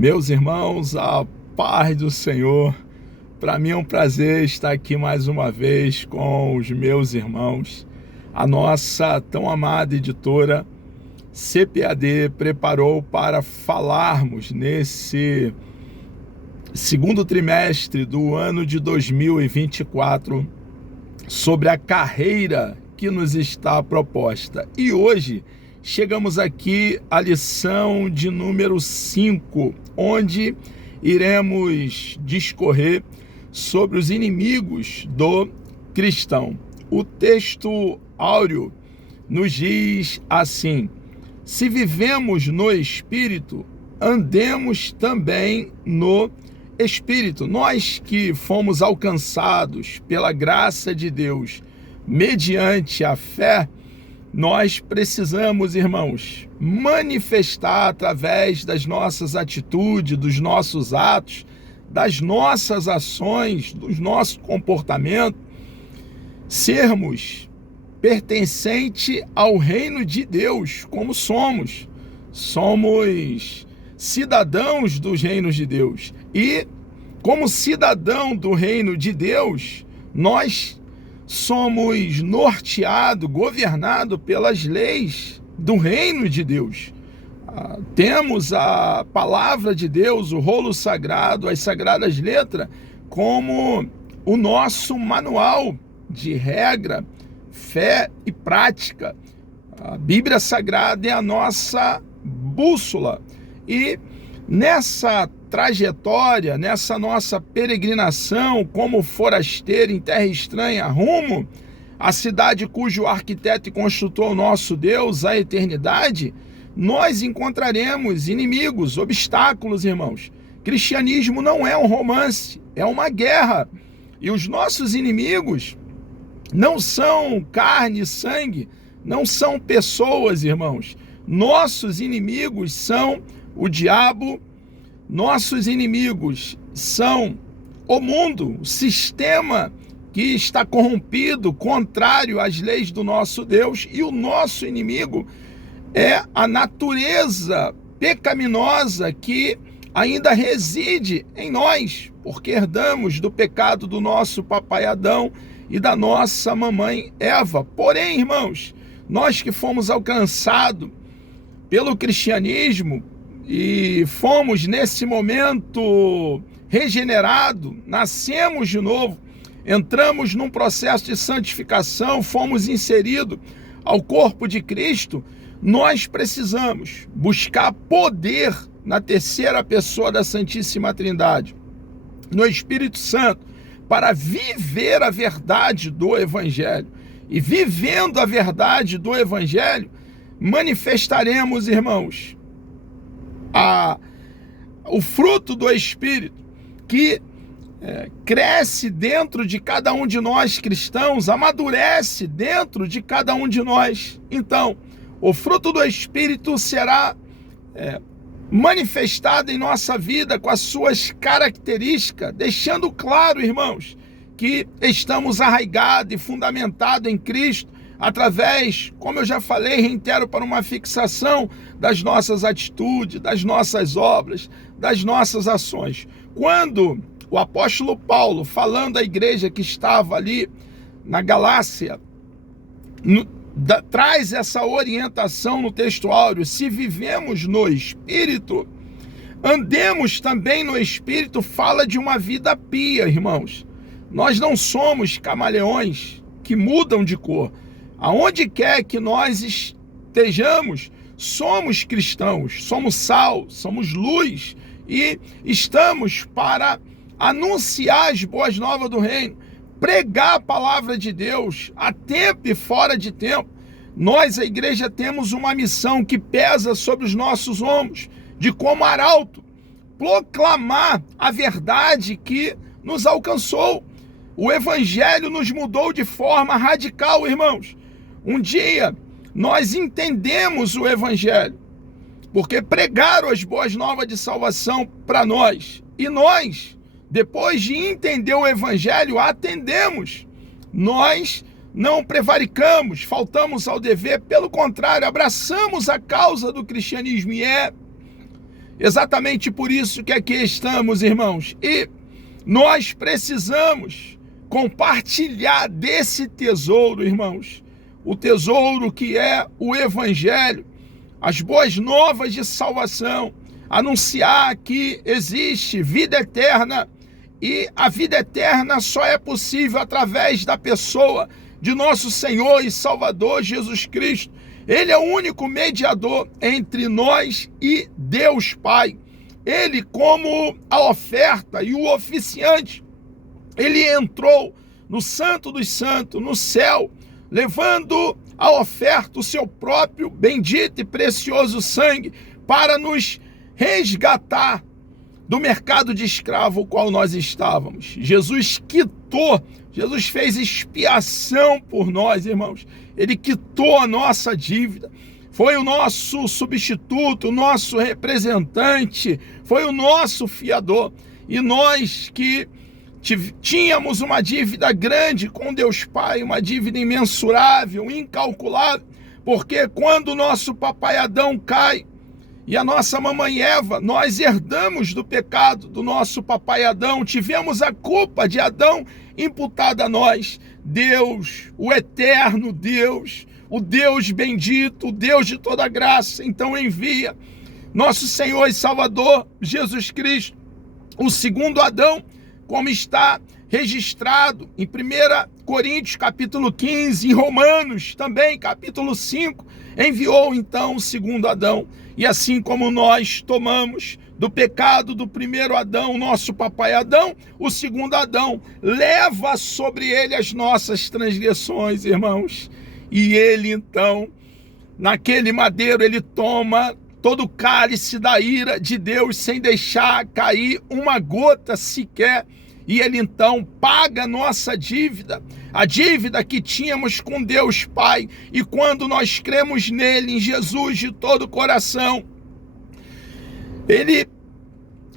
Meus irmãos, a paz do Senhor. Para mim é um prazer estar aqui mais uma vez com os meus irmãos. A nossa tão amada editora CPAD preparou para falarmos nesse segundo trimestre do ano de 2024 sobre a carreira que nos está proposta. E hoje chegamos aqui à lição de número 5, onde iremos discorrer sobre os inimigos do cristão. O texto áureo nos diz assim: se vivemos no Espírito, andemos também no Espírito. Nós que fomos alcançados pela graça de Deus mediante a fé, nós precisamos, irmãos, manifestar através das nossas atitudes, dos nossos atos, das nossas ações, dos nossos comportamentos, sermos pertencentes ao reino de Deus, como somos. Somos cidadãos dos reinos de Deus. E, como cidadão do reino de Deus, nós somos norteados, governados pelas leis do reino de Deus. Temos a palavra de Deus, o rolo sagrado, as sagradas letras, como o nosso manual de regra, fé e prática. A Bíblia Sagrada é a nossa bússola. E nessa trajetória, nessa nossa peregrinação como forasteiro em terra estranha, rumo à cidade cujo arquiteto e construtor é o nosso Deus, a eternidade, nós encontraremos inimigos, obstáculos, irmãos. Cristianismo não é um romance, é uma guerra. E os nossos inimigos não são carne e sangue, não são pessoas, irmãos. Nossos inimigos são o diabo. Nossos inimigos são o mundo, o sistema que está corrompido, contrário às leis do nosso Deus, e o nosso inimigo é a natureza pecaminosa que ainda reside em nós, porque herdamos do pecado do nosso papai Adão e da nossa mamãe Eva. Porém, irmãos, nós que fomos alcançados pelo cristianismo, e fomos nesse momento regenerados, nascemos de novo, entramos num processo de santificação, fomos inseridos ao corpo de Cristo, nós precisamos buscar poder na terceira pessoa da Santíssima Trindade, no Espírito Santo, para viver a verdade do Evangelho. E vivendo a verdade do Evangelho, manifestaremos, irmãos, o fruto do Espírito que cresce dentro de cada um de nós cristãos, amadurece dentro de cada um de nós. Então, o fruto do Espírito será manifestado em nossa vida com as suas características, deixando claro, irmãos, que estamos arraigados e fundamentados em Cristo, através, como eu já falei, reitero para uma fixação das nossas atitudes, das nossas obras, das nossas ações. Quando o apóstolo Paulo, falando à igreja que estava ali na Galácia, traz essa orientação no texto áureo: se vivemos no Espírito, andemos também no Espírito, fala de uma vida pia, irmãos. Nós não somos camaleões que mudam de cor. Aonde quer que nós estejamos, somos cristãos, somos sal, somos luz e estamos para anunciar as boas novas do reino, pregar a palavra de Deus a tempo e fora de tempo. Nós, a igreja, temos uma missão que pesa sobre os nossos ombros, de como arauto, proclamar a verdade que nos alcançou. O Evangelho nos mudou de forma radical, irmãos. Um dia nós entendemos o Evangelho, porque pregaram as boas novas de salvação para nós. E nós, depois de entender o Evangelho, atendemos. Nós não prevaricamos, faltamos ao dever, pelo contrário, abraçamos a causa do cristianismo. Exatamente por isso que aqui estamos, irmãos. E nós precisamos compartilhar desse tesouro, irmãos. O tesouro que é o Evangelho, as boas novas de salvação. Anunciar que existe vida eterna. E a vida eterna só é possível através da pessoa de nosso Senhor e Salvador Jesus Cristo. Ele é o único mediador entre nós e Deus Pai. Ele, como a oferta e o oficiante, ele entrou no Santo dos Santos, no céu, levando a oferta, o seu próprio bendito e precioso sangue, para nos resgatar do mercado de escravo o qual nós estávamos. Jesus quitou, Jesus fez expiação por nós, irmãos. Ele quitou a nossa dívida. Foi o nosso substituto, o nosso representante, foi o nosso fiador. E nós que tínhamos uma dívida grande com Deus Pai, uma dívida imensurável, incalculável, porque quando o nosso papai Adão cai, e a nossa mamãe Eva, nós herdamos do pecado do nosso papai Adão, tivemos a culpa de Adão imputada a nós. Deus, o eterno Deus, o Deus bendito, o Deus de toda graça, então envia nosso Senhor e Salvador Jesus Cristo, o segundo Adão, como está registrado em 1 Coríntios capítulo 15, em Romanos também capítulo 5, enviou então o segundo Adão. E assim como nós tomamos do pecado do primeiro Adão, nosso papai Adão, o segundo Adão leva sobre ele as nossas transgressões, irmãos. E ele então, naquele madeiro, ele toma todo o cálice da ira de Deus sem deixar cair uma gota sequer. E ele então paga a nossa dívida, a dívida que tínhamos com Deus Pai. E quando nós cremos nele, em Jesus de todo o coração, ele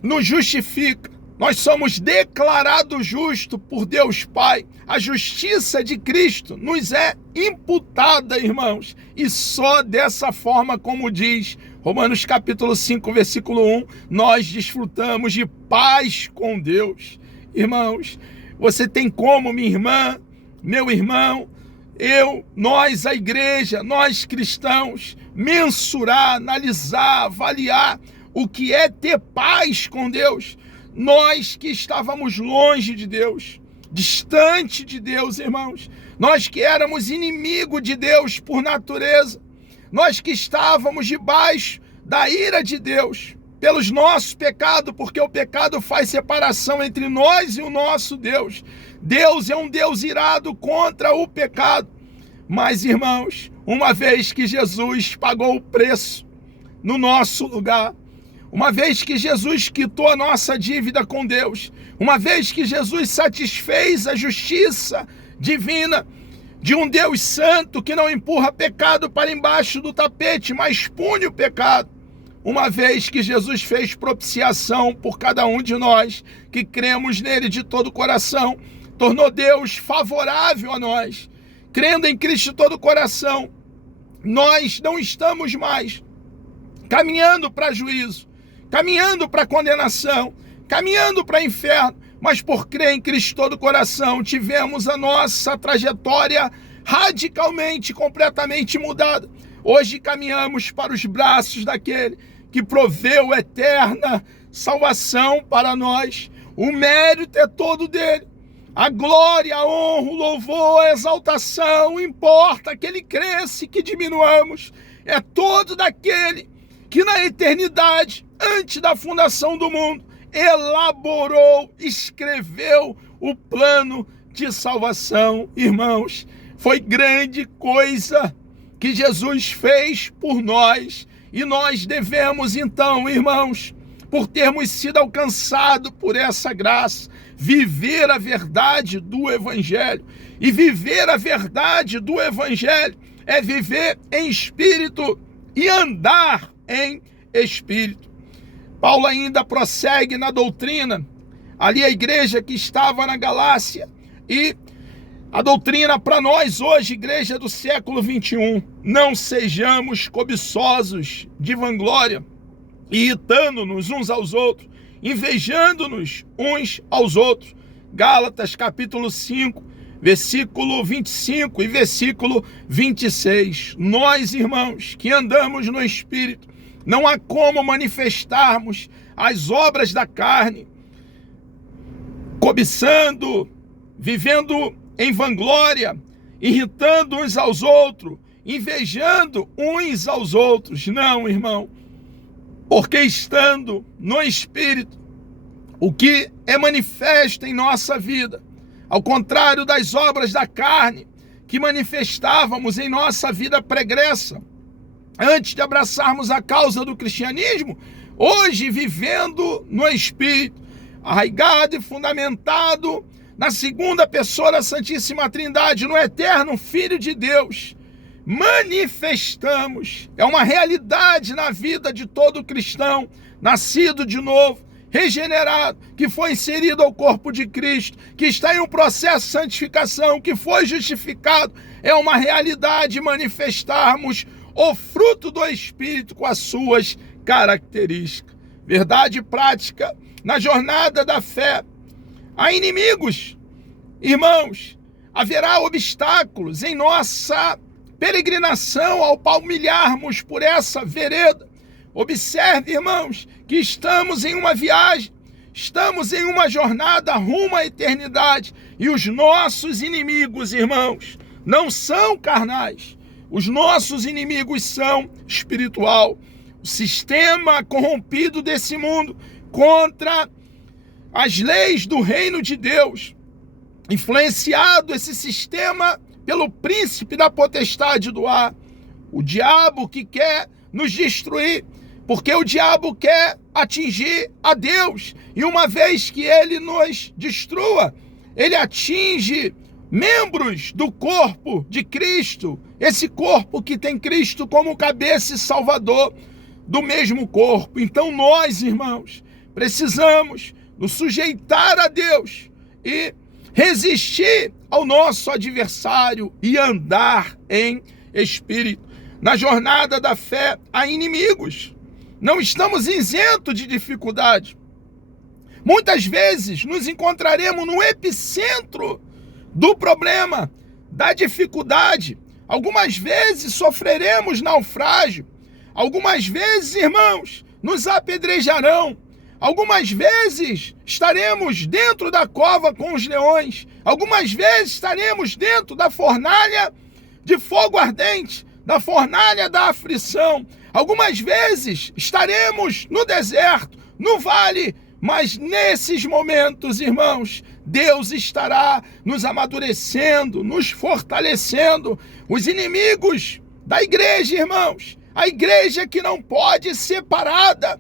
nos justifica. Nós somos declarados justos por Deus Pai. A justiça de Cristo nos é imputada, irmãos. E só dessa forma, como diz Romanos capítulo 5, versículo 1, nós desfrutamos de paz com Deus. Irmãos, você tem como, minha irmã, meu irmão, nós, a igreja, nós cristãos, mensurar, analisar, avaliar o que é ter paz com Deus? Nós que estávamos longe de Deus, distante de Deus, irmãos, nós que éramos inimigo de Deus por natureza, nós que estávamos debaixo da ira de Deus, pelos nossos pecados, porque o pecado faz separação entre nós e o nosso Deus. Deus é um Deus irado contra o pecado. Mas, irmãos, uma vez que Jesus pagou o preço no nosso lugar, uma vez que Jesus quitou a nossa dívida com Deus, uma vez que Jesus satisfez a justiça divina de um Deus santo que não empurra pecado para embaixo do tapete, mas pune o pecado, uma vez que Jesus fez propiciação por cada um de nós, que cremos nele de todo o coração, tornou Deus favorável a nós, crendo em Cristo de todo o coração, nós não estamos mais caminhando para juízo, caminhando para condenação, caminhando para inferno, mas por crer em Cristo de todo o coração, tivemos a nossa trajetória radicalmente, completamente mudada. Hoje caminhamos para os braços daquele que proveu eterna salvação para nós. O mérito é todo dele. A glória, a honra, o louvor, a exaltação, importa que ele cresça e que diminuamos. É todo daquele que na eternidade, antes da fundação do mundo, elaborou, escreveu o plano de salvação. Irmãos, foi grande coisa que Jesus fez por nós. E nós devemos então, irmãos, por termos sido alcançados por essa graça, viver a verdade do Evangelho. E viver a verdade do Evangelho é viver em espírito e andar em espírito. Paulo ainda prossegue na doutrina, ali a igreja que estava na Galácia, e a doutrina para nós hoje, igreja do século 21, não sejamos cobiçosos de vanglória. irritando-nos uns aos outros, invejando-nos uns aos outros. Gálatas capítulo 5, versículo 25 e versículo 26. Nós, irmãos, que andamos no Espírito, não há como manifestarmos as obras da carne, cobiçando, vivendo em vanglória, irritando uns aos outros, invejando uns aos outros. Não, irmão, porque estando no Espírito, o que é manifesto em nossa vida, ao contrário das obras da carne que manifestávamos em nossa vida pregressa, antes de abraçarmos a causa do cristianismo, hoje vivendo no Espírito, arraigado e fundamentado na segunda pessoa da Santíssima Trindade, no eterno Filho de Deus, manifestamos, é uma realidade na vida de todo cristão, nascido de novo, regenerado, que foi inserido ao corpo de Cristo, que está em um processo de santificação, que foi justificado, é uma realidade manifestarmos o fruto do Espírito com as suas características. Verdade prática na jornada da fé. Há inimigos, irmãos, haverá obstáculos em nossa peregrinação ao palmilharmos por essa vereda. Observe, irmãos, que estamos em uma viagem, estamos em uma jornada rumo à eternidade, e os nossos inimigos, irmãos, não são carnais. Os nossos inimigos são espiritual. O sistema corrompido desse mundo contra as leis do reino de Deus, influenciado esse sistema pelo príncipe da potestade do ar, o diabo, que quer nos destruir, porque o diabo quer atingir a Deus, e uma vez que ele nos destrua, ele atinge membros do corpo de Cristo, esse corpo que tem Cristo como cabeça e salvador do mesmo corpo. Então nós, irmãos, precisamos nos sujeitar a Deus e resistir ao nosso adversário e andar em espírito. Na jornada da fé há inimigos. Não estamos isentos de dificuldade. Muitas vezes nos encontraremos no epicentro do problema, da dificuldade. Algumas vezes sofreremos naufrágio. Algumas vezes, irmãos, nos apedrejarão. Algumas vezes estaremos dentro da cova com os leões. Algumas vezes estaremos dentro da fornalha de fogo ardente, da fornalha da aflição. Algumas vezes estaremos no deserto, no vale, mas nesses momentos, irmãos, Deus estará nos amadurecendo, nos fortalecendo. Os inimigos da igreja, irmãos, a igreja que não pode ser parada,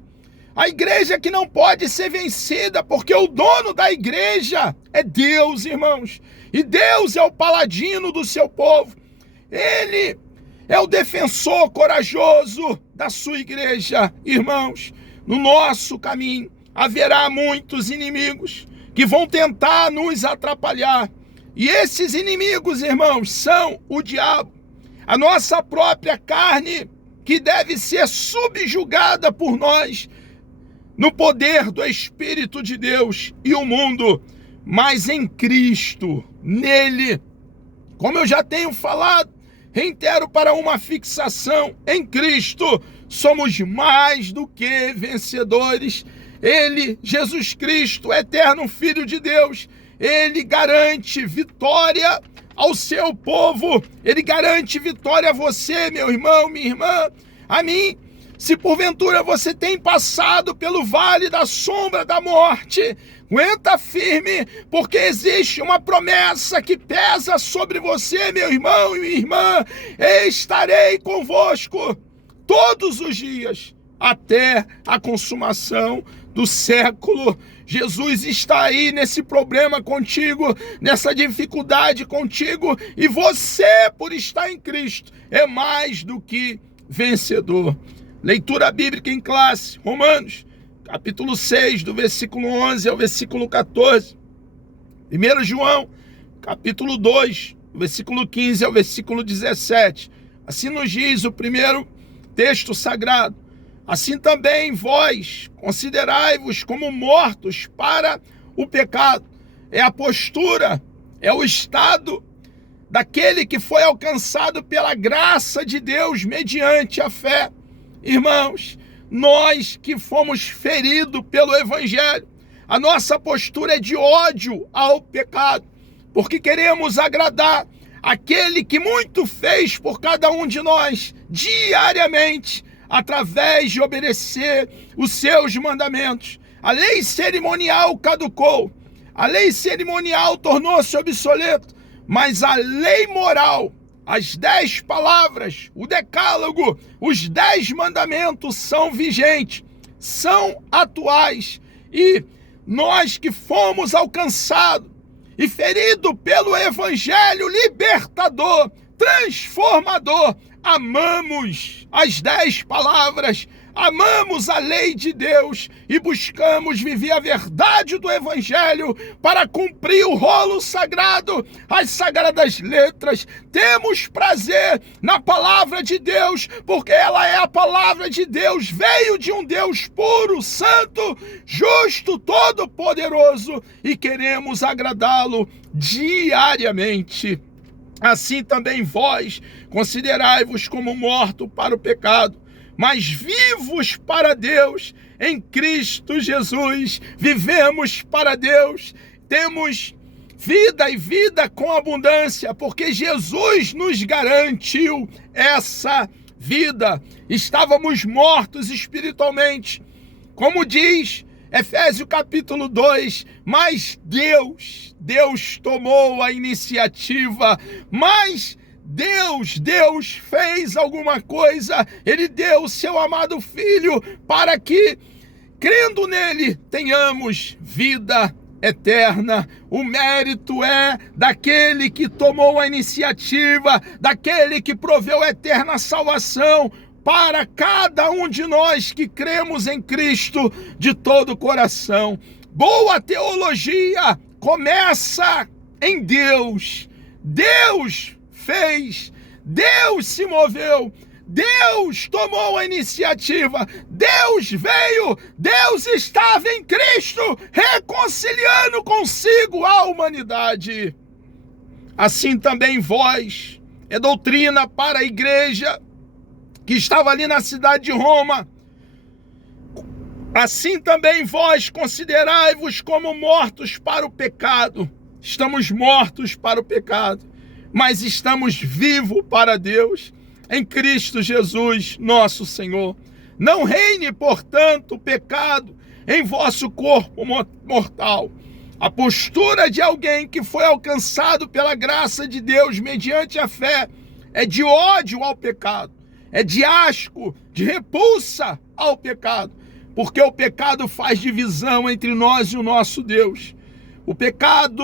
a igreja que não pode ser vencida, porque o dono da igreja é Deus, irmãos. E Deus é o paladino do seu povo. Ele é o defensor corajoso da sua igreja. Irmãos, no nosso caminho haverá muitos inimigos que vão tentar nos atrapalhar. E esses inimigos, irmãos, são o diabo, a nossa própria carne, que deve ser subjugada por nós no poder do Espírito de Deus, e o mundo, mas em Cristo, nele, como eu já tenho falado, reitero para uma fixação, em Cristo somos mais do que vencedores. Ele, Jesus Cristo, eterno Filho de Deus, ele garante vitória ao seu povo, ele garante vitória a você, meu irmão, minha irmã, a mim. Se porventura você tem passado pelo vale da sombra da morte, aguenta firme, porque existe uma promessa que pesa sobre você, meu irmão e minha irmã. Estarei convosco todos os dias, até a consumação do século. Jesus está aí nesse problema contigo, nessa dificuldade contigo, e você, por estar em Cristo, é mais do que vencedor. Leitura bíblica em classe, Romanos, capítulo 6, do versículo 11 ao versículo 14. 1 João, capítulo 2, do versículo 15 ao versículo 17. Assim nos diz o primeiro texto sagrado: Assim também vós considerai-vos como mortos para o pecado. É a postura, é o estado daquele que foi alcançado pela graça de Deus mediante a fé. Irmãos, nós que fomos feridos pelo Evangelho, a nossa postura é de ódio ao pecado, porque queremos agradar aquele que muito fez por cada um de nós diariamente, através de obedecer os seus mandamentos. A lei cerimonial caducou, a lei cerimonial tornou-se obsoleta, mas a lei moral, as 10 palavras, o decálogo, os 10 mandamentos são vigentes, são atuais. E nós que fomos alcançados e feridos pelo Evangelho libertador, transformador, amamos as 10 palavras, amamos a lei de Deus e buscamos viver a verdade do Evangelho para cumprir o rolo sagrado, as sagradas letras. Temos prazer na palavra de Deus, porque ela é a palavra de Deus, veio de um Deus puro, santo, justo, todo-poderoso, e queremos agradá-lo diariamente. Assim também vós considerai-vos como mortos para o pecado, mas vivos para Deus em Cristo Jesus. Vivemos para Deus, temos vida e vida com abundância, porque Jesus nos garantiu essa vida. Estávamos mortos espiritualmente, como diz Efésios capítulo 2, mas Deus tomou a iniciativa, mas Deus fez alguma coisa. Ele deu o seu amado Filho para que, crendo nele, tenhamos vida eterna. O mérito é daquele que tomou a iniciativa, daquele que proveu a eterna salvação para cada um de nós que cremos em Cristo de todo o coração. Boa teologia começa em Deus. Deus fez, Deus se moveu, Deus tomou a iniciativa, Deus veio, Deus estava em Cristo, reconciliando consigo a humanidade. Assim também vós, é doutrina para a igreja que estava ali na cidade de Roma. Assim também vós considerai-vos como mortos para o pecado. Estamos mortos para o pecado, mas estamos vivos para Deus em Cristo Jesus, nosso Senhor. Não reine, portanto, o pecado em vosso corpo mortal. A postura de alguém que foi alcançado pela graça de Deus mediante a fé é de ódio ao pecado, é de asco, de repulsa ao pecado, porque o pecado faz divisão entre nós e o nosso Deus. O pecado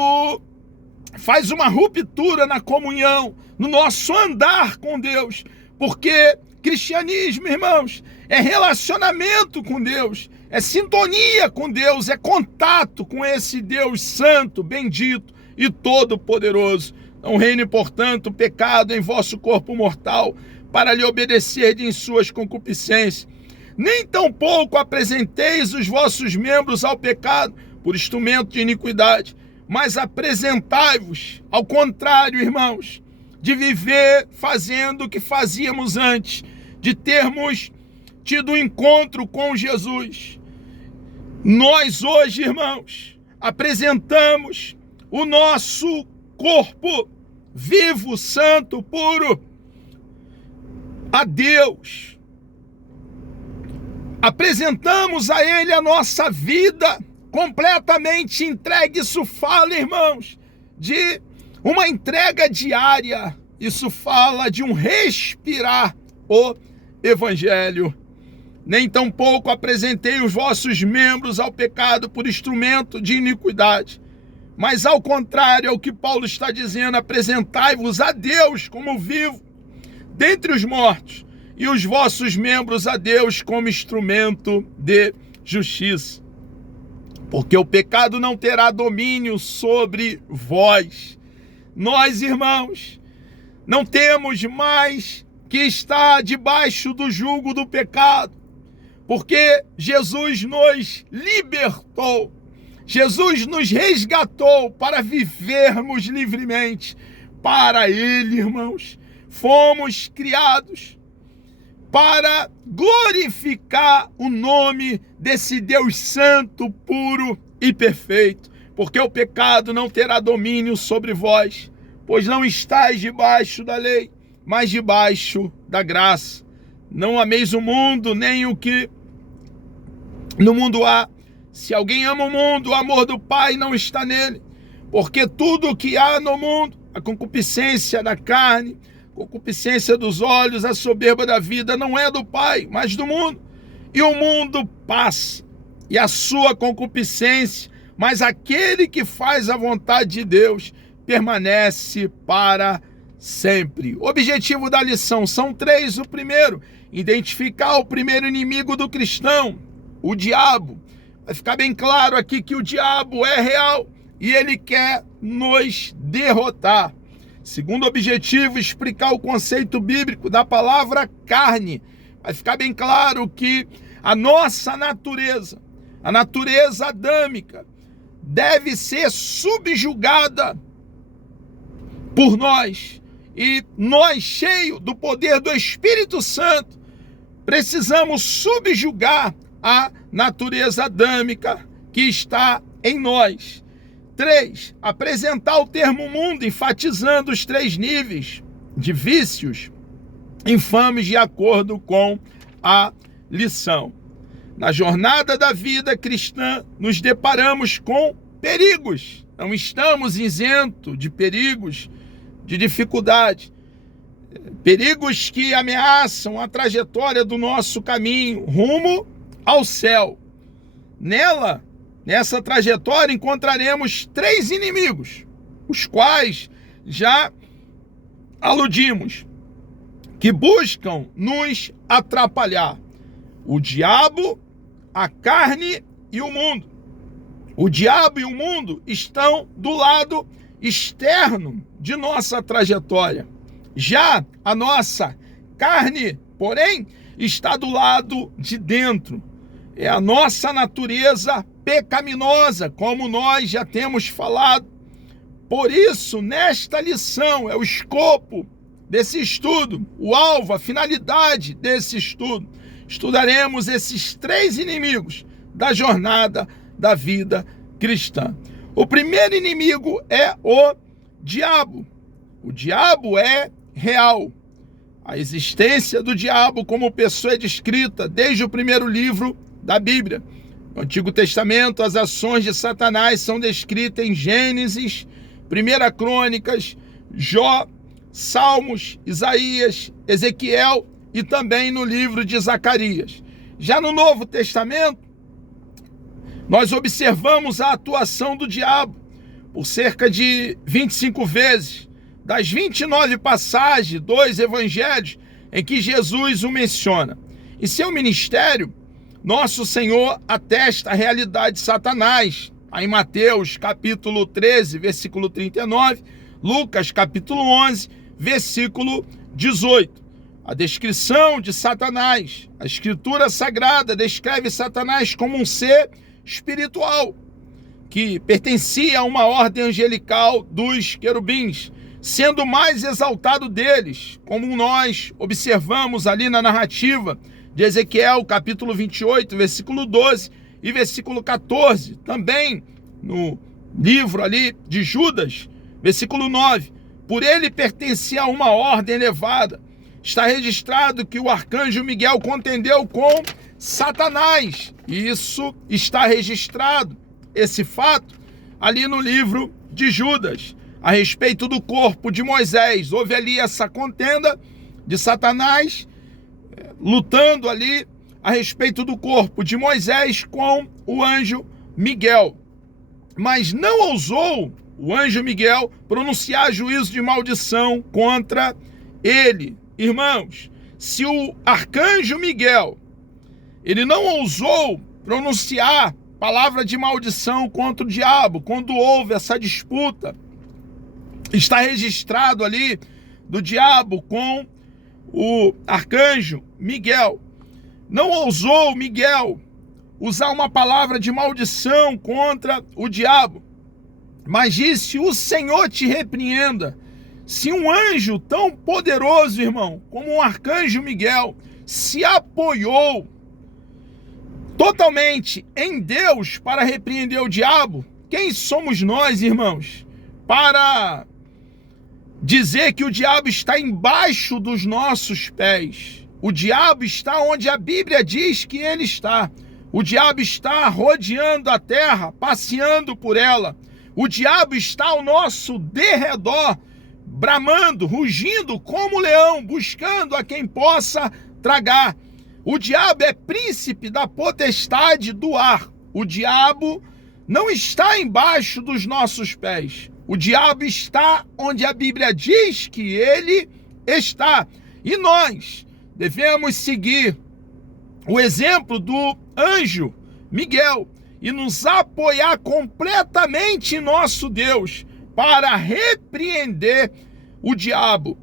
faz uma ruptura na comunhão, no nosso andar com Deus, porque cristianismo, irmãos, é relacionamento com Deus, é sintonia com Deus, é contato com esse Deus santo, bendito e todo-poderoso. Não reine, portanto, o pecado em vosso corpo mortal, para lhe obedecer em suas concupiscências. Nem tampouco apresenteis os vossos membros ao pecado por instrumento de iniquidade, mas apresentai-vos, ao contrário, irmãos, de viver fazendo o que fazíamos antes, de termos tido um encontro com Jesus. Nós hoje, irmãos, apresentamos o nosso corpo vivo, santo, puro, a Deus. Apresentamos a Ele a nossa vida completamente entregue. Isso fala, irmãos, de uma entrega diária. Isso fala de um respirar o Evangelho. Nem tampouco apresentei os vossos membros ao pecado por instrumento de iniquidade, mas ao contrário, é o que Paulo está dizendo: apresentai-vos a Deus como vivo dentre os mortos, e os vossos membros a Deus como instrumento de justiça. Porque o pecado não terá domínio sobre vós. Nós, irmãos, não temos mais que estar debaixo do jugo do pecado, porque Jesus nos libertou, Jesus nos resgatou para vivermos livremente para Ele, irmãos. Fomos criados para glorificar o nome desse Deus santo, puro e perfeito, porque o pecado não terá domínio sobre vós, pois não estáis debaixo da lei, mas debaixo da graça. Não ameis o mundo, nem o que no mundo há. Se alguém ama o mundo, o amor do Pai não está nele, porque tudo o que há no mundo, a concupiscência da carne, a concupiscência dos olhos, a soberba da vida, não é do Pai, mas do mundo. E o mundo passa, e a sua concupiscência, mas aquele que faz a vontade de Deus permanece para sempre. O objetivo da lição são três. O primeiro, identificar o primeiro inimigo do cristão, o diabo. Vai ficar bem claro aqui que o diabo é real e ele quer nos derrotar. Segundo objetivo, explicar o conceito bíblico da palavra carne. Vai ficar bem claro que a nossa natureza, a natureza adâmica, deve ser subjugada por nós. E nós, cheios do poder do Espírito Santo, precisamos subjugar a natureza adâmica que está em nós. 3. Apresentar o termo mundo, enfatizando os 3 níveis de vícios infames de acordo com a lição. Na jornada da vida cristã, nos deparamos com perigos. Não estamos isentos de perigos, de dificuldade. Perigos que ameaçam a trajetória do nosso caminho rumo ao céu. Nessa trajetória encontraremos 3 inimigos, os quais já aludimos, que buscam nos atrapalhar: o diabo, a carne e o mundo. O diabo e o mundo estão do lado externo de nossa trajetória. Já a nossa carne, porém, está do lado de dentro. É a nossa natureza pecaminosa, como nós já temos falado. Por isso, nesta lição, é o escopo desse estudo, o alvo, a finalidade desse estudo. Estudaremos esses 3 inimigos da jornada da vida cristã. O primeiro inimigo é o diabo. O diabo é real. A existência do diabo como pessoa é descrita desde o primeiro livro da Bíblia. No Antigo Testamento, as ações de Satanás são descritas em Gênesis, 1 Crônicas, Jó, Salmos, Isaías, Ezequiel e também no livro de Zacarias. Já no Novo Testamento, nós observamos a atuação do diabo por cerca de 25 vezes, das 29 passagens dos evangelhos em que Jesus o menciona. Em seu ministério, nosso Senhor atesta a realidade de Satanás, aí em Mateus capítulo 13, versículo 39, Lucas capítulo 11, versículo 18. A descrição de Satanás, a Escritura Sagrada descreve Satanás como um ser espiritual, que pertencia a uma ordem angelical dos querubins, sendo o mais exaltado deles, como nós observamos ali na narrativa de Ezequiel, capítulo 28, versículo 12 e versículo 14, também no livro ali de Judas, versículo 9, por ele pertencia a uma ordem elevada. Está registrado que o arcanjo Miguel contendeu com Satanás, e isso está registrado, esse fato, ali no livro de Judas, a respeito do corpo de Moisés. Houve ali essa contenda de Satanás, lutando ali a respeito do corpo de Moisés com o anjo Miguel. Mas não ousou o anjo Miguel pronunciar juízo de maldição contra ele. Irmãos, se o arcanjo Miguel, ele não ousou pronunciar palavra de maldição contra o diabo, quando houve essa disputa, está registrado ali do diabo com o arcanjo Miguel. não ousou Miguel usar uma palavra de maldição contra o diabo, mas disse: o Senhor te repreenda. Se um anjo tão poderoso, irmão, como o arcanjo Miguel, se apoiou totalmente em Deus para repreender o diabo, quem somos nós, irmãos, para dizer que o diabo está embaixo dos nossos pés? O diabo está onde a Bíblia diz que ele está. O diabo está rodeando a terra, passeando por ela. O diabo está ao nosso derredor, bramando, rugindo como leão, buscando a quem possa tragar. O diabo é príncipe da potestade do ar. O diabo não está embaixo dos nossos pés. O diabo está onde a Bíblia diz que ele está. E nós devemos seguir o exemplo do anjo Miguel e nos apoiar completamente em nosso Deus para repreender o diabo.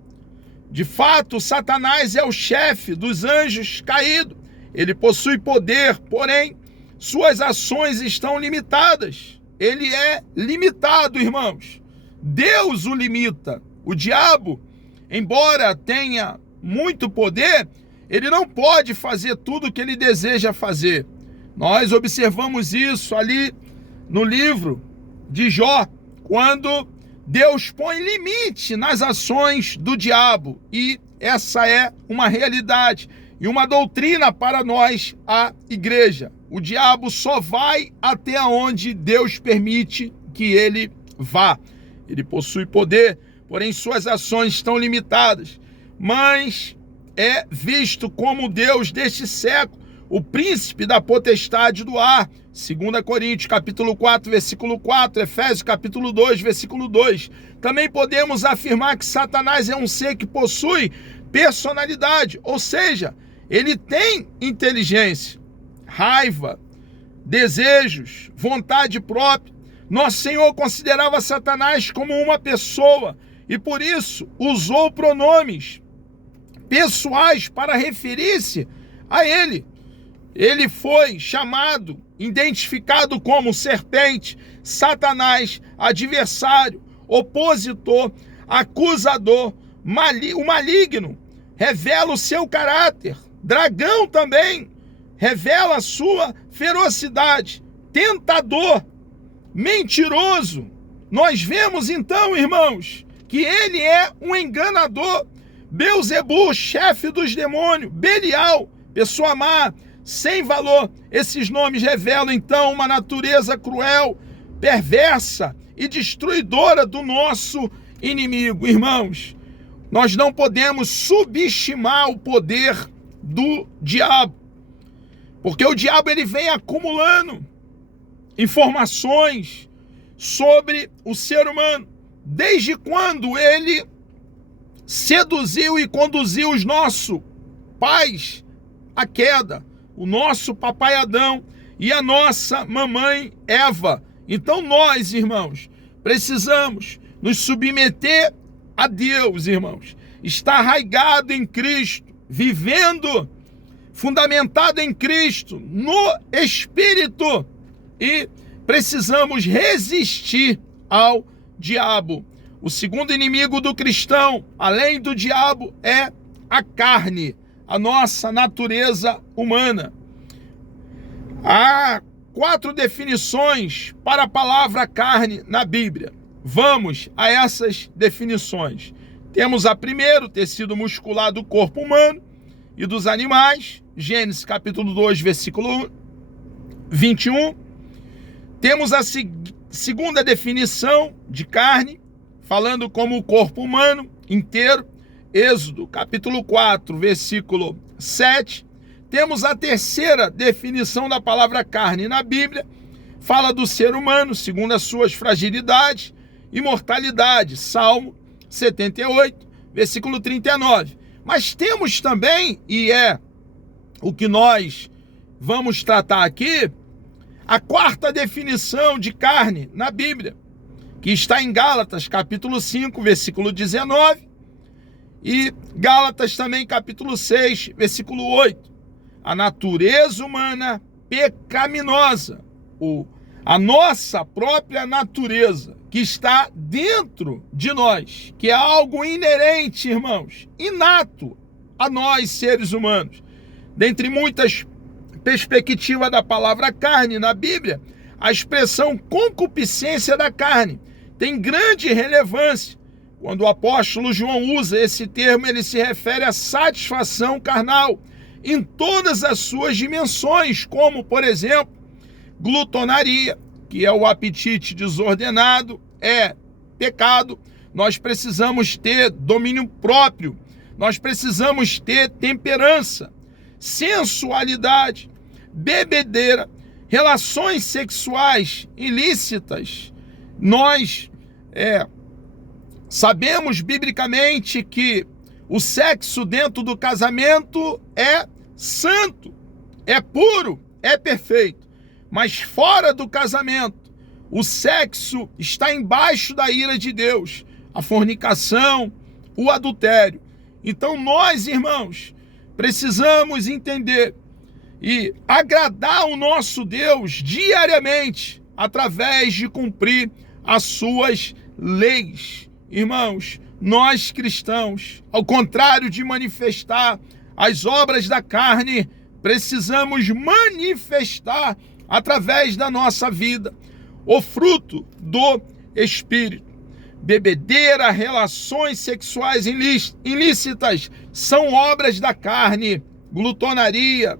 De fato, Satanás é o chefe dos anjos caídos. Ele possui poder, porém, suas ações estão limitadas. Ele é limitado, irmãos. Deus o limita. O diabo, embora tenha muito poder, ele não pode fazer tudo o que ele deseja fazer. Nós observamos isso ali no livro de Jó, quando Deus põe limite nas ações do diabo. E essa é uma realidade e uma doutrina para nós, a igreja. O diabo só vai até onde Deus permite que ele vá. Ele possui poder, porém suas ações estão limitadas. Mas é visto como Deus deste século, o príncipe da potestade do ar. 2 Coríntios capítulo 4, versículo 4, Efésios capítulo 2, versículo 2. Também podemos afirmar que Satanás é um ser que possui personalidade, ou seja, ele tem inteligência, raiva, desejos, vontade própria. Nosso Senhor considerava Satanás como uma pessoa e por isso usou pronomes pessoais para referir-se a ele. Ele foi chamado, identificado como serpente, Satanás, adversário, opositor, acusador, o maligno, revela o seu caráter. Dragão também revela a sua ferocidade, tentador, mentiroso. Nós vemos então, irmãos, que ele é um enganador. Beelzebu, chefe dos demônios, Belial, pessoa má, sem valor. Esses nomes revelam então uma natureza cruel, perversa e destruidora do nosso inimigo. Irmãos, nós não podemos subestimar o poder do diabo, porque o diabo ele vem acumulando informações sobre o ser humano, desde quando ele seduziu e conduziu os nossos pais à queda, o nosso papai Adão e a nossa mamãe Eva. Então nós, irmãos, precisamos nos submeter a Deus, irmãos, estar arraigado em Cristo, vivendo fundamentado em Cristo, no Espírito, e precisamos resistir ao diabo. O segundo inimigo do cristão, além do diabo, é a carne, a nossa natureza humana. Há 4 definições para a palavra carne na Bíblia. Vamos a essas definições. Temos a primeira, o tecido muscular do corpo humano e dos animais, Gênesis capítulo 2, versículo 21. Temos a segunda definição de carne, falando como o corpo humano inteiro, Êxodo capítulo 4, versículo 7. Temos a terceira definição da palavra carne na Bíblia, fala do ser humano, segundo as suas fragilidades e mortalidade, Salmo 78, versículo 39. Mas temos também, e é o que nós vamos tratar aqui, a quarta definição de carne na Bíblia, que está em Gálatas, capítulo 5, versículo 19, e Gálatas também, capítulo 6, versículo 8. a natureza humana pecaminosa, a nossa própria natureza, que está dentro de nós, que é algo inerente, irmãos, inato a nós, seres humanos. Dentre muitas perspectivas da palavra carne na Bíblia, a expressão concupiscência da carne tem grande relevância. Quando o apóstolo João usa esse termo, ele se refere à satisfação carnal em todas as suas dimensões, como, por exemplo, glutonaria, que é o apetite desordenado, é pecado. Nós precisamos ter domínio próprio, nós precisamos ter temperança, sensualidade, bebedeira, relações sexuais ilícitas. Nós sabemos biblicamente que o sexo dentro do casamento é santo, é puro, é perfeito. Mas fora do casamento, o sexo está embaixo da ira de Deus, a fornicação, o adultério. Então nós, irmãos, precisamos entender e agradar o nosso Deus diariamente através de cumprir as suas leis. Irmãos, nós cristãos, ao contrário de manifestar as obras da carne, precisamos manifestar através da nossa vida o fruto do Espírito. Bebedeira, relações sexuais ilícitas são obras da carne, glutonaria,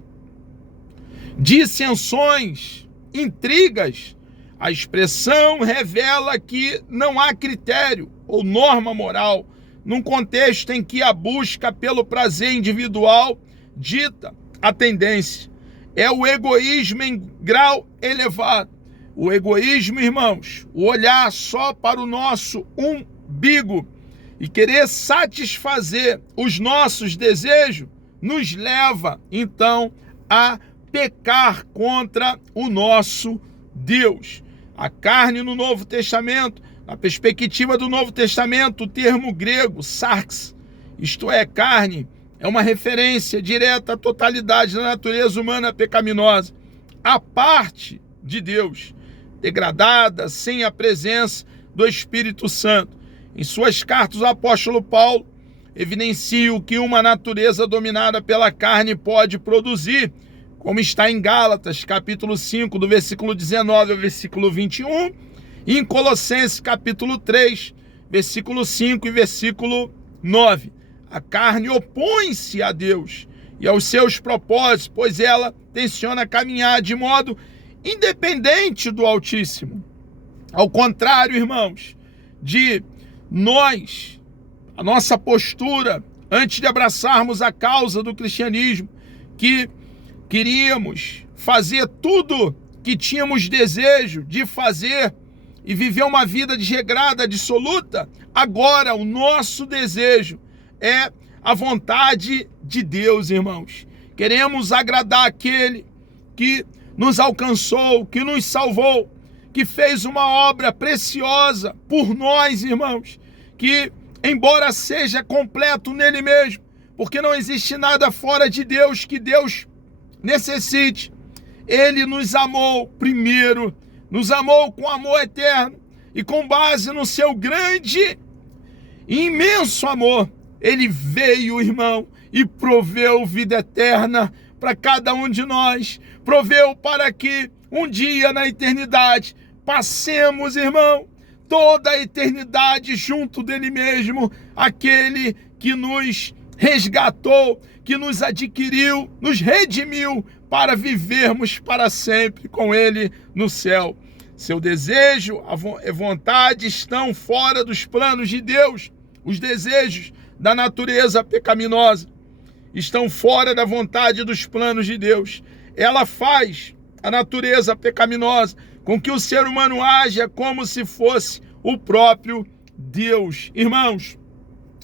dissensões, intrigas. A expressão revela que não há critério ou norma moral num contexto em que a busca pelo prazer individual dita a tendência. É o egoísmo em grau elevado. O egoísmo, irmãos, o olhar só para o nosso umbigo e querer satisfazer os nossos desejos, nos leva, então, a pecar contra o nosso Deus. A carne no Novo Testamento, na perspectiva do Novo Testamento, o termo grego, sarx, isto é, carne, é uma referência direta à totalidade da natureza humana pecaminosa, a parte de Deus, degradada, sem a presença do Espírito Santo. Em suas cartas, o apóstolo Paulo evidencia o que uma natureza dominada pela carne pode produzir, como está em Gálatas, capítulo 5, do versículo 19 ao versículo 21, e em Colossenses, capítulo 3, versículo 5 e versículo 9. A carne opõe-se a Deus e aos seus propósitos, pois ela tenciona caminhar de modo independente do Altíssimo. Ao contrário, irmãos, de nós, a nossa postura, antes de abraçarmos a causa do cristianismo, que queríamos fazer tudo que tínhamos desejo de fazer e viver uma vida desregrada, absoluta, agora o nosso desejo é a vontade de Deus, irmãos. Queremos agradar aquele que nos alcançou, que nos salvou, que fez uma obra preciosa por nós, irmãos, que, embora seja completo nele mesmo, porque não existe nada fora de Deus que Deus necessite, ele nos amou primeiro, nos amou com amor eterno, e com base no seu grande e imenso amor, ele veio, irmão, e proveu vida eterna para cada um de nós, proveu para que um dia na eternidade passemos, irmão, toda a eternidade junto dele mesmo, aquele que nos resgatou, que nos adquiriu, nos redimiu para vivermos para sempre com ele no céu. Seu desejo e vontade estão fora dos planos de Deus. Os desejos da natureza pecaminosa estão fora da vontade dos planos de Deus. Ela faz a natureza pecaminosa com que o ser humano haja como se fosse o próprio Deus. Irmãos,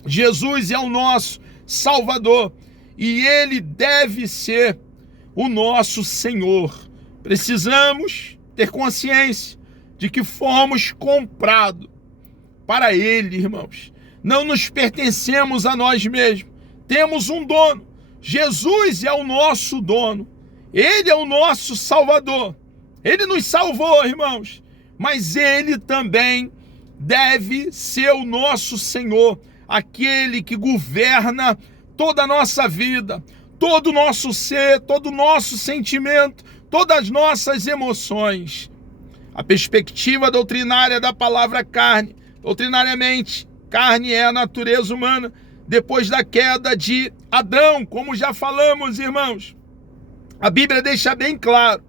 Jesus é o nosso Salvador e ele deve ser o nosso Senhor. Precisamos ter consciência de que fomos comprados para ele, irmãos. Não nos pertencemos a nós mesmos. Temos um dono. Jesus é o nosso dono, Ele é o nosso Salvador, Ele nos salvou, irmãos, mas Ele também deve ser o nosso Senhor, aquele que governa toda a nossa vida, todo o nosso ser, todo o nosso sentimento, todas as nossas emoções. A perspectiva doutrinária da palavra carne, doutrinariamente, carne é a natureza humana depois da queda de Adão, como já falamos, irmãos. A Bíblia deixa bem claro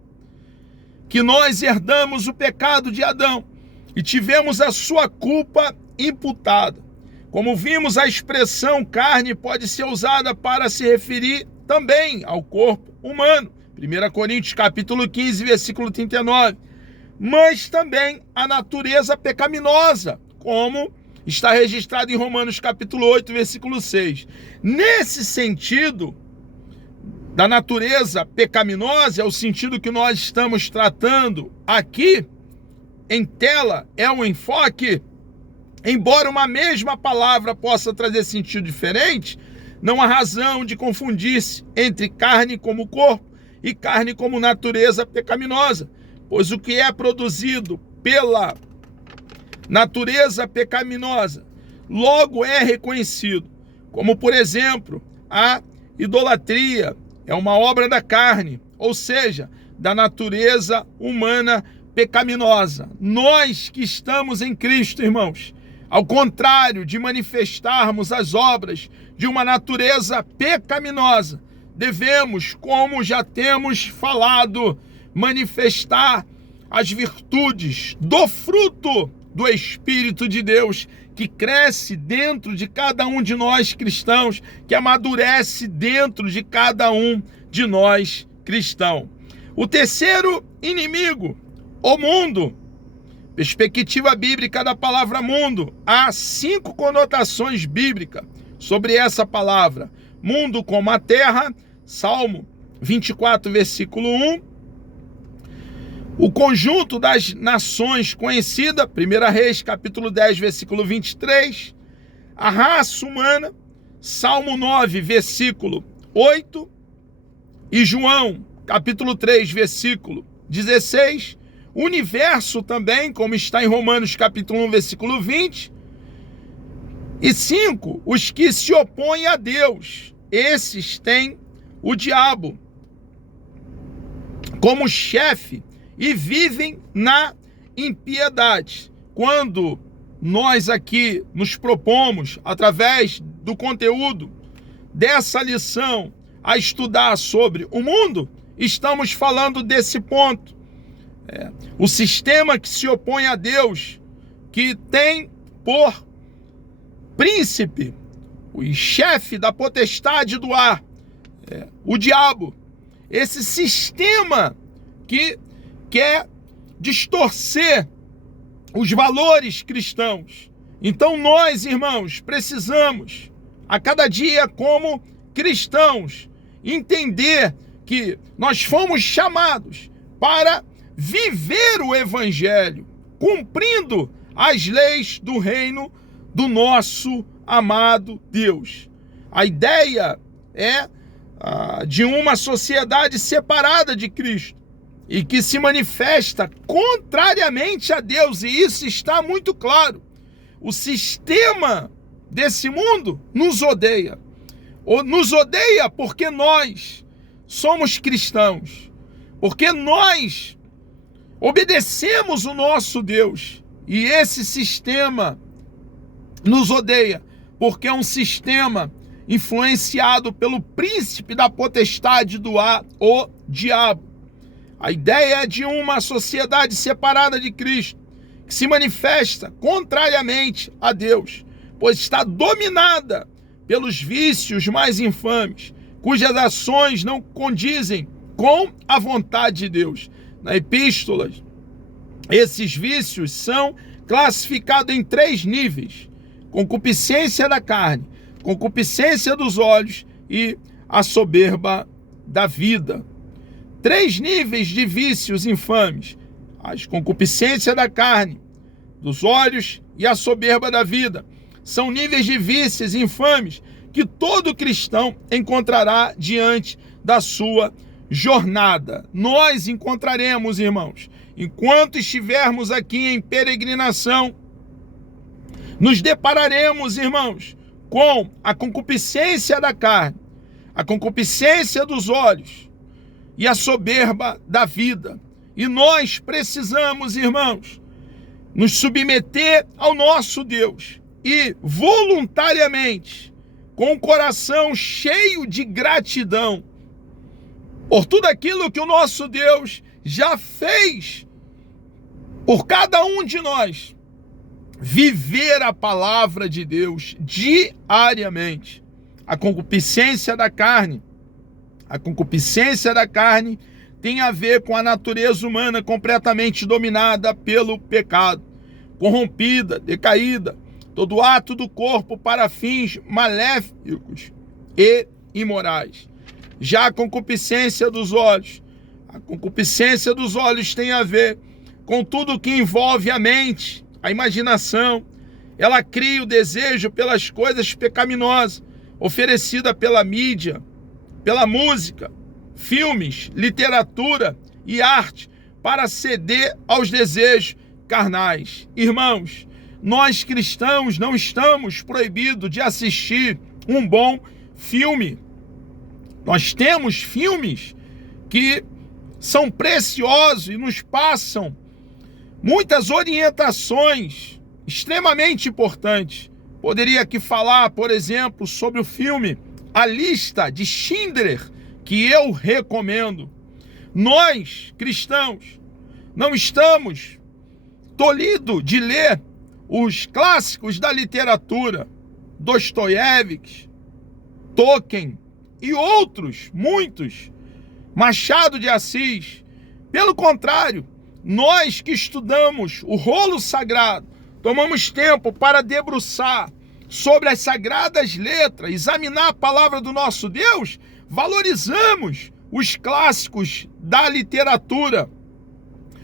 que nós herdamos o pecado de Adão e tivemos a sua culpa imputada. Como vimos, a expressão carne pode ser usada para se referir também ao corpo humano. 1 Coríntios capítulo 15, versículo 39. Mas também a natureza pecaminosa, como está registrado em Romanos capítulo 8, versículo 6. Nesse sentido, da natureza pecaminosa, é o sentido que nós estamos tratando aqui, em tela, é um enfoque. Embora uma mesma palavra possa trazer sentido diferente, não há razão de confundir-se entre carne como corpo e carne como natureza pecaminosa, pois o que é produzido pela natureza pecaminosa logo é reconhecido, como por exemplo a idolatria é uma obra da carne, ou seja, da natureza humana pecaminosa. Nós que estamos em Cristo, irmãos, ao contrário de manifestarmos as obras de uma natureza pecaminosa, devemos, como já temos falado, manifestar as virtudes do fruto do Espírito de Deus, que cresce dentro de cada um de nós cristãos, que amadurece dentro de cada um de nós cristãos. O terceiro inimigo, o mundo. Perspectiva bíblica da palavra mundo. Há 5 conotações bíblicas sobre essa palavra. Mundo como a terra, Salmo 24, versículo 1. O conjunto das nações conhecida, 1 Reis, capítulo 10, versículo 23. A raça humana, Salmo 9, versículo 8. E João, capítulo 3, versículo 16. O universo também, como está em Romanos, capítulo 1, versículo 20. E 5, os que se opõem a Deus. Esses têm o diabo como chefe e vivem na impiedade. Quando nós aqui nos propomos, através do conteúdo dessa lição, a estudar sobre o mundo, estamos falando desse ponto. O sistema que se opõe a Deus, que tem por príncipe, o chefe da potestade do ar, o diabo. Esse sistema que quer distorcer os valores cristãos. Então nós, irmãos, precisamos, a cada dia como cristãos, entender que nós fomos chamados para viver o Evangelho, cumprindo as leis do reino do nosso amado Deus. A ideia é de uma sociedade separada de Cristo e que se manifesta contrariamente a Deus, e isso está muito claro. O sistema desse mundo nos odeia. Nos odeia porque nós somos cristãos, porque nós obedecemos o nosso Deus, e esse sistema nos odeia porque é um sistema influenciado pelo príncipe da potestade do ar, o diabo. A ideia é de uma sociedade separada de Cristo, que se manifesta contrariamente a Deus, pois está dominada pelos vícios mais infames, cujas ações não condizem com a vontade de Deus. Na epístola, esses vícios são classificados em 3 níveis: concupiscência da carne, concupiscência dos olhos e a soberba da vida. 3 níveis de vícios infames: a concupiscência da carne, dos olhos e a soberba da vida. São níveis de vícios infames que todo cristão encontrará diante da sua jornada. Nós encontraremos, irmãos, enquanto estivermos aqui em peregrinação, nos depararemos, irmãos, com a concupiscência da carne, a concupiscência dos olhos e a soberba da vida. E nós precisamos, irmãos, nos submeter ao nosso Deus e voluntariamente, com o coração cheio de gratidão por tudo aquilo que o nosso Deus já fez por cada um de nós, viver a palavra de Deus diariamente. A concupiscência da carne tem a ver com a natureza humana completamente dominada pelo pecado, corrompida, decaída, todo ato do corpo para fins maléficos e imorais. Já a concupiscência dos olhos tem a ver com tudo que envolve a mente, a imaginação. Ela cria o desejo pelas coisas pecaminosas oferecida pela mídia, pela música, filmes, literatura e arte, para ceder aos desejos carnais. Irmãos, nós cristãos não estamos proibidos de assistir um bom filme. Nós temos filmes que são preciosos e nos passam muitas orientações extremamente importantes. Poderia aqui falar, por exemplo, sobre o filme A Lista de Schindler, que eu recomendo. Nós, cristãos, não estamos tolhidos de ler os clássicos da literatura, Dostoiévski, Tolkien e outros, muitos, Machado de Assis. Pelo contrário, nós que estudamos o rolo sagrado, tomamos tempo para debruçar sobre as sagradas letras, examinar a palavra do nosso Deus, valorizamos os clássicos da literatura.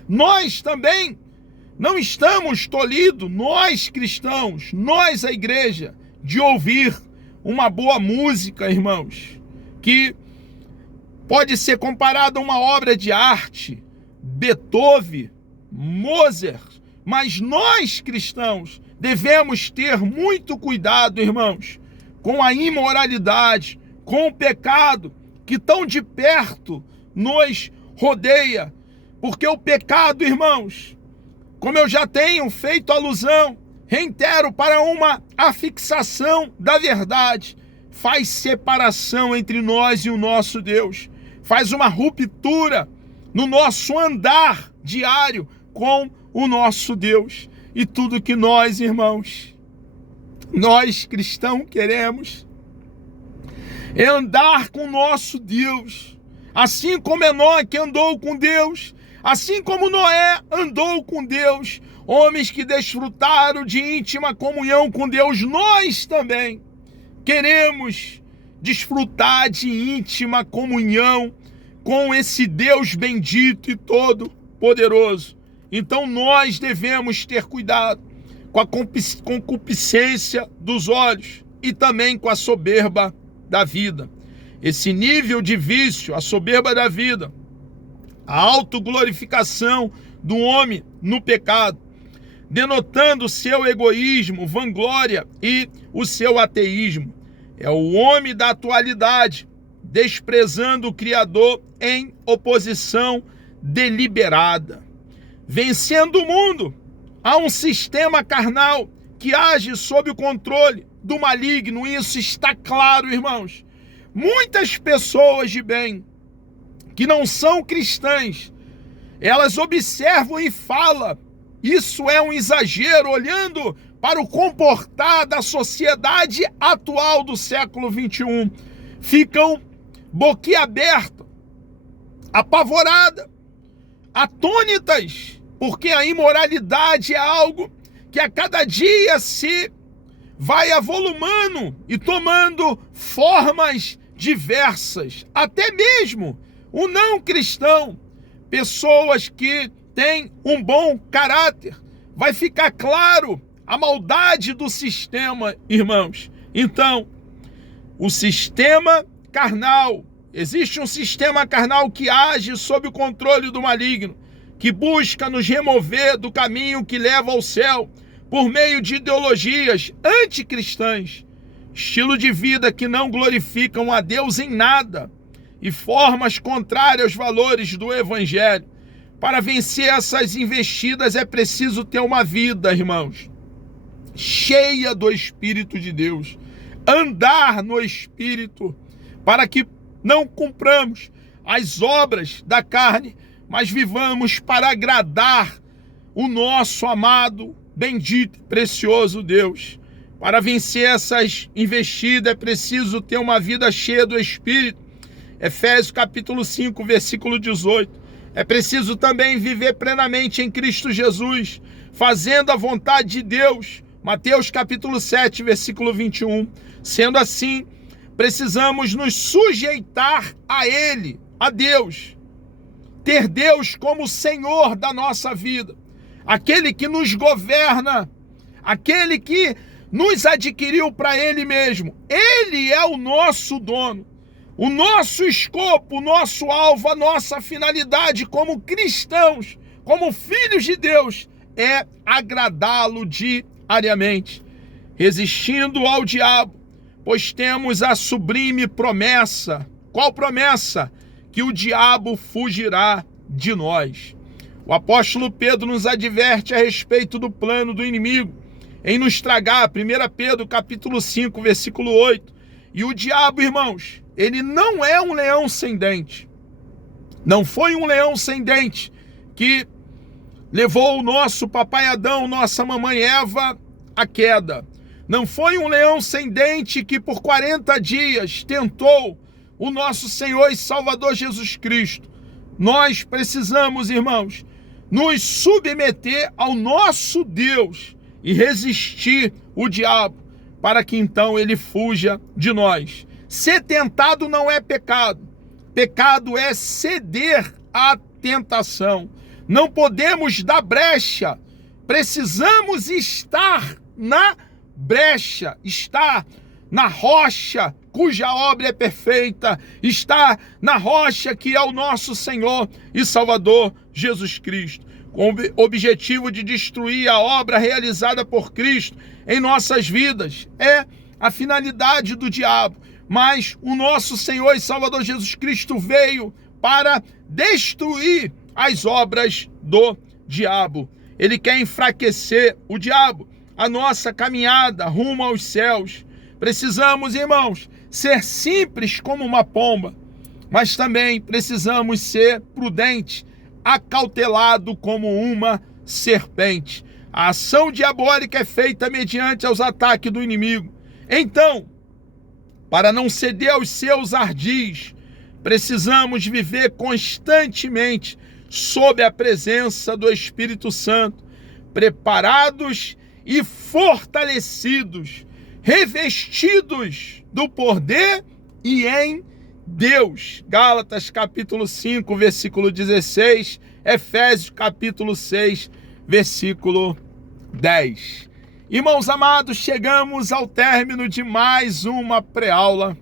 Nós também não estamos tolhidos, nós cristãos, nós a igreja, de ouvir uma boa música, irmãos, que pode ser comparada a uma obra de arte, Beethoven, Mozart, mas nós cristãos devemos ter muito cuidado, irmãos, com a imoralidade, com o pecado que tão de perto nos rodeia, porque o pecado, irmãos, como eu já tenho feito alusão, reitero, para uma afixação da verdade, faz separação entre nós e o nosso Deus, faz uma ruptura no nosso andar diário com o nosso Deus. E tudo que nós, irmãos, nós cristãos queremos é andar com o nosso Deus, assim como Enoque andou com Deus, assim como Noé andou com Deus, homens que desfrutaram de íntima comunhão com Deus. Nós também queremos desfrutar de íntima comunhão com esse Deus bendito e todo-poderoso. Então nós devemos ter cuidado com a concupiscência dos olhos e também com a soberba da vida. Esse nível de vício, a soberba da vida, a autoglorificação do homem no pecado, denotando o seu egoísmo, vanglória e o seu ateísmo. É o homem da atualidade, desprezando o Criador em oposição deliberada. Vencendo o mundo, há um sistema carnal que age sob o controle do maligno. Isso está claro, irmãos. Muitas pessoas de bem, que não são cristãs, elas observam e falam, isso é um exagero, olhando para o comportar da sociedade atual do século XXI. Ficam boquiabertas, apavoradas, atônitas, porque a imoralidade é algo que a cada dia se vai avolumando e tomando formas diversas. Até mesmo o não cristão, pessoas que têm um bom caráter, vai ficar claro a maldade do sistema, irmãos. Então, o sistema carnal. Existe um sistema carnal que age sob o controle do maligno, que busca nos remover do caminho que leva ao céu por meio de ideologias anticristãs, estilo de vida que não glorificam a Deus em nada e formas contrárias aos valores do Evangelho. Para vencer essas investidas é preciso ter uma vida, irmãos, cheia do Espírito de Deus, andar no Espírito, para que não cumpramos as obras da carne, mas vivamos para agradar o nosso amado, bendito e precioso Deus. Para vencer essas investidas é preciso ter uma vida cheia do Espírito. Efésios capítulo 5, versículo 18. É preciso também viver plenamente em Cristo Jesus, fazendo a vontade de Deus. Mateus capítulo 7, versículo 21. Sendo assim, precisamos nos sujeitar a Ele, a Deus. Ter Deus como Senhor da nossa vida. Aquele que nos governa, aquele que nos adquiriu para Ele mesmo. Ele é o nosso dono. O nosso escopo, o nosso alvo, a nossa finalidade como cristãos, como filhos de Deus, é agradá-lo diariamente, resistindo ao diabo, pois temos a sublime promessa. Qual promessa? Que o diabo fugirá de nós. O apóstolo Pedro nos adverte a respeito do plano do inimigo em nos tragar, 1 Pedro capítulo 5, versículo 8. E o diabo, irmãos, ele não é um leão sem dente. Não foi um leão sem dente que levou o nosso papai Adão, nossa mamãe Eva, à queda. Não foi um leão sem dente que por 40 dias tentou o nosso Senhor e Salvador Jesus Cristo. Nós precisamos, irmãos, nos submeter ao nosso Deus e resistir o diabo, para que então ele fuja de nós. Ser tentado não é pecado. Pecado é ceder à tentação. Não podemos dar brecha. Precisamos estar na brecha, estar na rocha cuja obra é perfeita, estar na rocha que é o nosso Senhor e Salvador Jesus Cristo, com o objetivo de destruir a obra realizada por Cristo em nossas vidas. É a finalidade do diabo, mas o nosso Senhor e Salvador Jesus Cristo veio para destruir as obras do diabo. Ele quer enfraquecer o diabo, a nossa caminhada rumo aos céus. Precisamos, irmãos, ser simples como uma pomba, mas também precisamos ser prudentes, acautelado como uma serpente. A ação diabólica é feita mediante os ataques do inimigo. Então, para não ceder aos seus ardis, precisamos viver constantemente sob a presença do Espírito Santo, preparados e fortalecidos, revestidos do poder e em Deus. Gálatas capítulo 5, versículo 16, Efésios capítulo 6, versículo 10. Irmãos amados, chegamos ao término de mais uma pré-aula.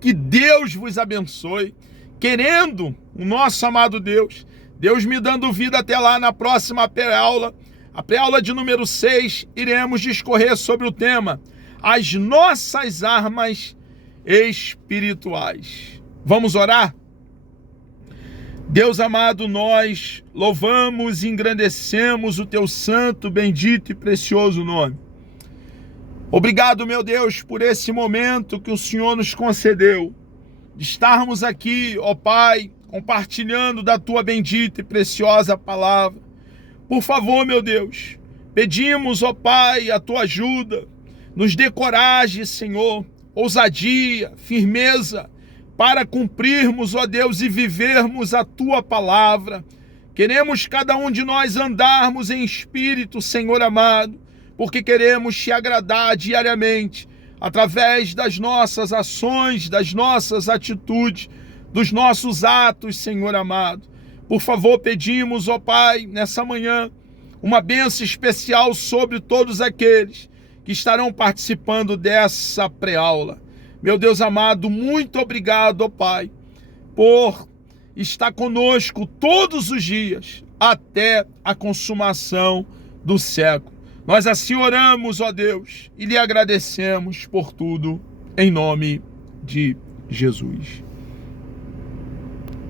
Que Deus vos abençoe. Querendo o nosso amado Deus, Deus me dando vida até lá na próxima pré-aula, a pré-aula de número 6, iremos discorrer sobre o tema as nossas armas espirituais. Vamos orar? Deus amado, nós louvamos e engrandecemos o teu santo, bendito e precioso nome. Obrigado, meu Deus, por esse momento que o Senhor nos concedeu, de estarmos aqui, ó Pai, compartilhando da tua bendita e preciosa palavra. Por favor, meu Deus, pedimos, ó Pai, a tua ajuda. Nos dê coragem, Senhor, ousadia, firmeza, para cumprirmos, ó Deus, e vivermos a tua palavra. Queremos cada um de nós andarmos em espírito, Senhor amado, porque queremos te agradar diariamente, através das nossas ações, das nossas atitudes, dos nossos atos, Senhor amado. Por favor, pedimos, ó Pai, nessa manhã, uma bênção especial sobre todos aqueles que estarão participando dessa pré-aula. Meu Deus amado, muito obrigado, ó Pai, por estar conosco todos os dias, até a consumação do século. Nós assim oramos, ó Deus, e lhe agradecemos por tudo, em nome de Jesus.